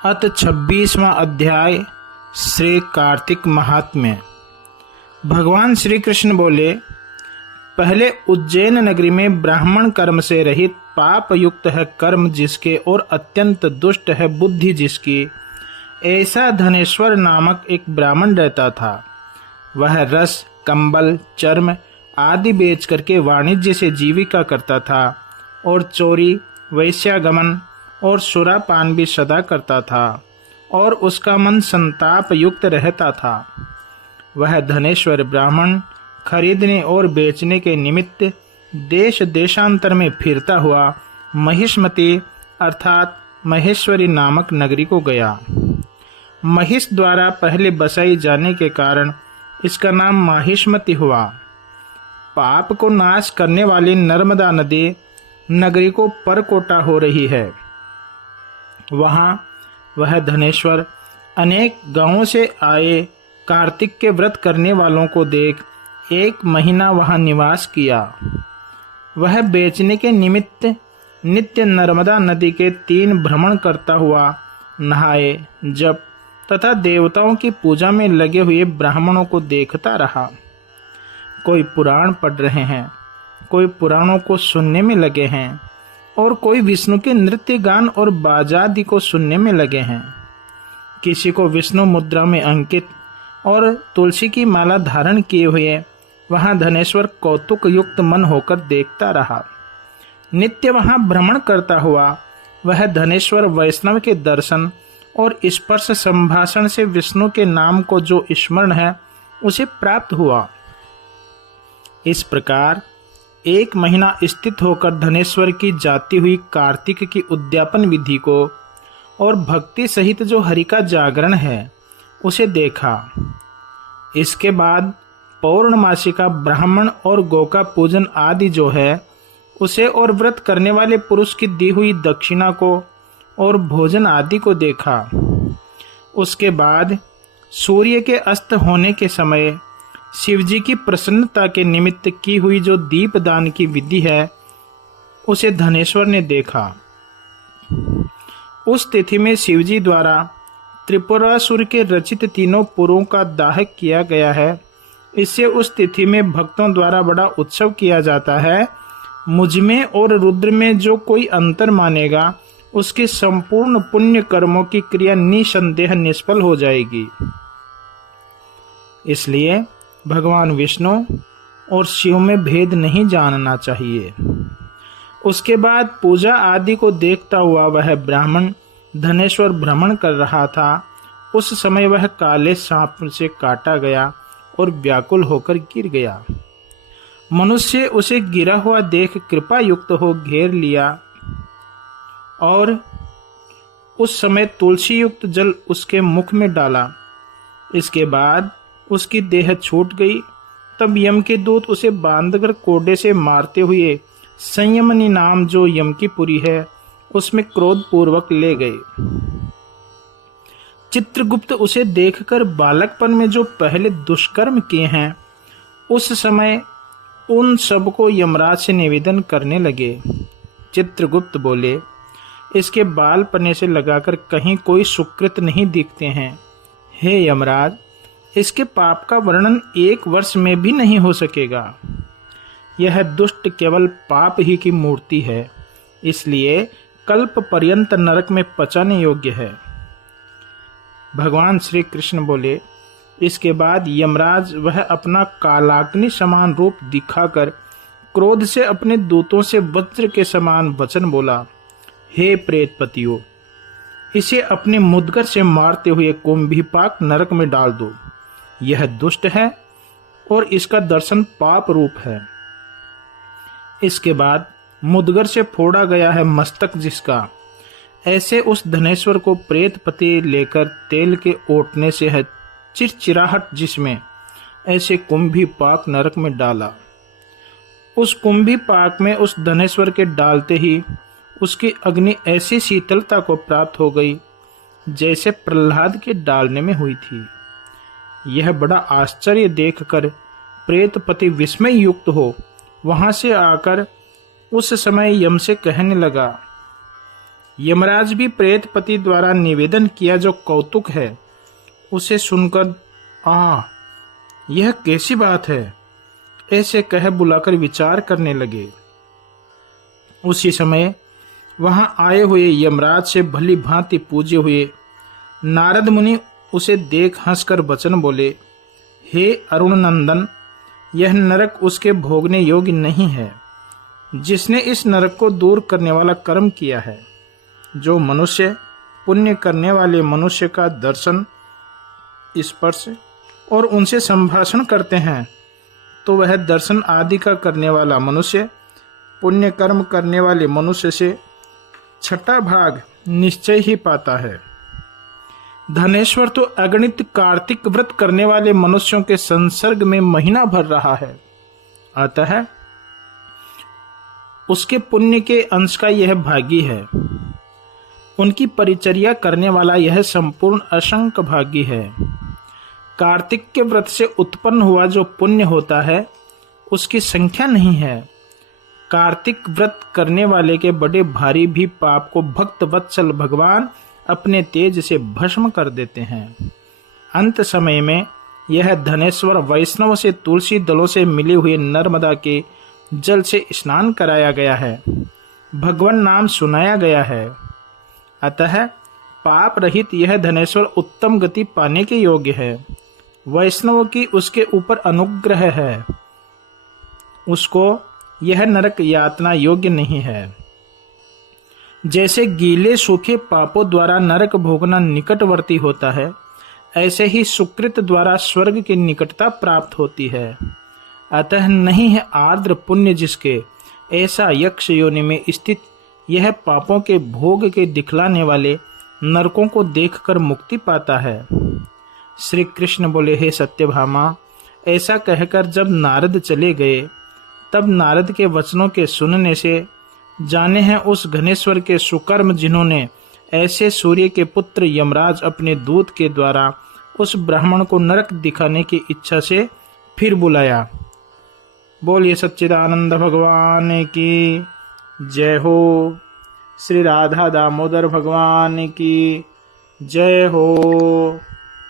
अत 26वां अध्याय श्री कार्तिक महात्म्य। भगवान श्री कृष्ण बोले, पहले उज्जैन नगरी में ब्राह्मण कर्म से रहित पाप युक्त है कर्म जिसके और अत्यंत दुष्ट है बुद्धि जिसकी, ऐसा धनेश्वर नामक एक ब्राह्मण रहता था। वह रस, कंबल, चर्म आदि बेच करके वाणिज्य से जीविका करता था और चोरी, वैश्यागमन और सुरापान भी सदा करता था और उसका मन संताप युक्त रहता था। वह धनेश्वर ब्राह्मण खरीदने और बेचने के निमित्त देश देशांतर में फिरता हुआ महिष्मति अर्थात महेश्वरी नामक नगरी को गया। महिष द्वारा पहले बसाई जाने के कारण इसका नाम माहिष्मति हुआ। पाप को नाश करने वाली नर्मदा नदी नगरी को परकोटा हो रही है। वहाँ वह धनेश्वर अनेक गांवों से आए कार्तिक के व्रत करने वालों को देख 1 महीना वहाँ निवास किया। वह बेचने के निमित्त नित्य नर्मदा नदी के 3 भ्रमण करता हुआ नहाए, जप तथा देवताओं की पूजा में लगे हुए ब्राह्मणों को देखता रहा। कोई पुराण पढ़ रहे हैं, कोई पुराणों को सुनने में लगे हैं और कोई विष्णु के नृत्य गान और बाजादि को सुनने में लगे हैं। किसी को विष्णु मुद्रा में अंकित और तुलसी की माला धारण किए हुए वहां धनेश्वर कौतुक युक्त मन होकर देखता रहा। नित्य वहां भ्रमण करता हुआ वह धनेश्वर वैष्णव के दर्शन और स्पर्श संभाषण से विष्णु के नाम को जो स्मरण है उसे प्राप्त हुआ। इस प्रकार 1 महीना स्थित होकर धनेश्वर की जाती हुई कार्तिक की उद्यापन विधि को और भक्ति सहित जो हरि का जागरण है उसे देखा। इसके बाद पौर्णमासी का ब्राह्मण और गोका पूजन आदि जो है उसे और व्रत करने वाले पुरुष की दी हुई दक्षिणा को और भोजन आदि को देखा। उसके बाद सूर्य के अस्त होने के समय शिवजी की प्रसन्नता के निमित्त की हुई जो दीपदान की विधि है उसे धनेश्वर ने देखा। उस तिथि में शिवजी द्वारा त्रिपुरासुर के रचित 3 पुरों का दाह किया गया है। इससे उस तिथि में भक्तों द्वारा बड़ा उत्सव किया जाता है। मुझमें और रुद्र में जो कोई अंतर मानेगा उसके संपूर्ण पुण्य कर्मों की क्रिया निसंदेह निष्फल हो जाएगी। इसलिए भगवान विष्णु और शिव में भेद नहीं जानना चाहिए। उसके बाद पूजा आदि को देखता हुआ वह ब्राह्मण धनेश्वर भ्रमण कर रहा था। उस समय वह काले सांप से काटा गया और व्याकुल होकर गिर गया। मनुष्य उसे गिरा हुआ देख कृपा युक्त हो घेर लिया और उस समय तुलसी युक्त जल उसके मुख में डाला। इसके बाद उसकी देह छूट गई। तब यम के दूत उसे बांधकर कोड़े से मारते हुए संयमनी नाम जो यम की पुरी है उसमें क्रोध पूर्वक ले गए। चित्रगुप्त उसे देखकर बालकपन में जो पहले दुष्कर्म किए हैं उस समय उन सबको यमराज से निवेदन करने लगे। चित्रगुप्त बोले, इसके बाल पने से लगाकर कहीं कोई सुकृत नहीं दिखते हैं। हे यमराज, इसके पाप का वर्णन 1 वर्ष में भी नहीं हो सकेगा। यह दुष्ट केवल पाप ही की मूर्ति है, इसलिए कल्प पर्यंत नरक में पचाने योग्य है। भगवान श्री कृष्ण बोले, इसके बाद यमराज वह अपना कालाग्नि समान रूप दिखाकर क्रोध से अपने दूतों से वज्र के समान वचन बोला, हे प्रेतपतियों, इसे अपने मुद्गर से मारते हुए कुंभीपाक नरक में डाल दो। यह दुष्ट है और इसका दर्शन पाप रूप है। इसके बाद मुद्गर से फोड़ा गया है मस्तक जिसका, ऐसे उस धनेश्वर को प्रेतपति लेकर तेल के ओटने से है चिरचिराहट जिसमें, ऐसे कुंभीपाक नरक में डाला। उस कुंभीपाक में उस धनेश्वर के डालते ही उसकी अग्नि ऐसी शीतलता को प्राप्त हो गई जैसे प्रहलाद के डालने में हुई थी। यह बड़ा आश्चर्य देखकर प्रेतपति विस्मय युक्त हो वहां से आकर उस समय यम से कहने लगा, यमराज भी प्रेतपति द्वारा निवेदन किया जो कौतुक है उसे सुनकर यह कैसी बात है, ऐसे कह बुलाकर विचार करने लगे। उसी समय वहां आए हुए यमराज से भली भांति पूजे हुए नारद मुनि उसे देख हंसकर वचन बोले, हे अरुण नंदन, यह नरक उसके भोगने योग्य नहीं है जिसने इस नरक को दूर करने वाला कर्म किया है। जो मनुष्य पुण्य करने वाले मनुष्य का दर्शन, स्पर्श और उनसे संभाषण करते हैं तो वह दर्शन आदि का करने वाला मनुष्य पुण्य कर्म करने वाले मनुष्य से 6ठा भाग निश्चय ही पाता है। धनेश्वर तो अगणित कार्तिक व्रत करने वाले मनुष्यों के संसर्ग में महीना भर रहा है, अतः उसके पुण्य के अंश का यह भागी है। उनकी परिचर्या करने वाला यह संपूर्ण असंख्य भागी है। कार्तिक के व्रत से उत्पन्न हुआ जो पुण्य होता है उसकी संख्या नहीं है। कार्तिक व्रत करने वाले के बड़े भारी भी पाप को भक्त वत्सल भगवान अपने तेज से भस्म कर देते हैं। अंत समय में यह धनेश्वर वैष्णव से तुलसी दलों से मिले हुए नर्मदा के जल से स्नान कराया गया है, भगवान नाम सुनाया गया है। अतः पाप रहित यह धनेश्वर उत्तम गति पाने के योग्य है। वैष्णव की उसके ऊपर अनुग्रह है, उसको यह नरक यातना योग्य नहीं है। जैसे गीले सूखे पापों द्वारा नरक भोगना निकटवर्ती होता है, ऐसे ही सुकृत द्वारा स्वर्ग की निकटता प्राप्त होती है। अतः नहीं है आर्द्र पुण्य जिसके, ऐसा यक्ष योनि में स्थित यह पापों के भोग के दिखलाने वाले नरकों को देखकर मुक्ति पाता है। श्री कृष्ण बोले, हे सत्यभामा, ऐसा कहकर जब नारद चले गए तब नारद के वचनों के सुनने से जाने हैं उस घनेश्वर के सुकर्म जिन्होंने ऐसे सूर्य के पुत्र यमराज अपने दूत के द्वारा उस ब्राह्मण को नरक दिखाने की इच्छा से फिर बुलाया। बोलिए सच्चिदानंद भगवान की जय हो। श्री राधा दामोदर भगवान की जय हो।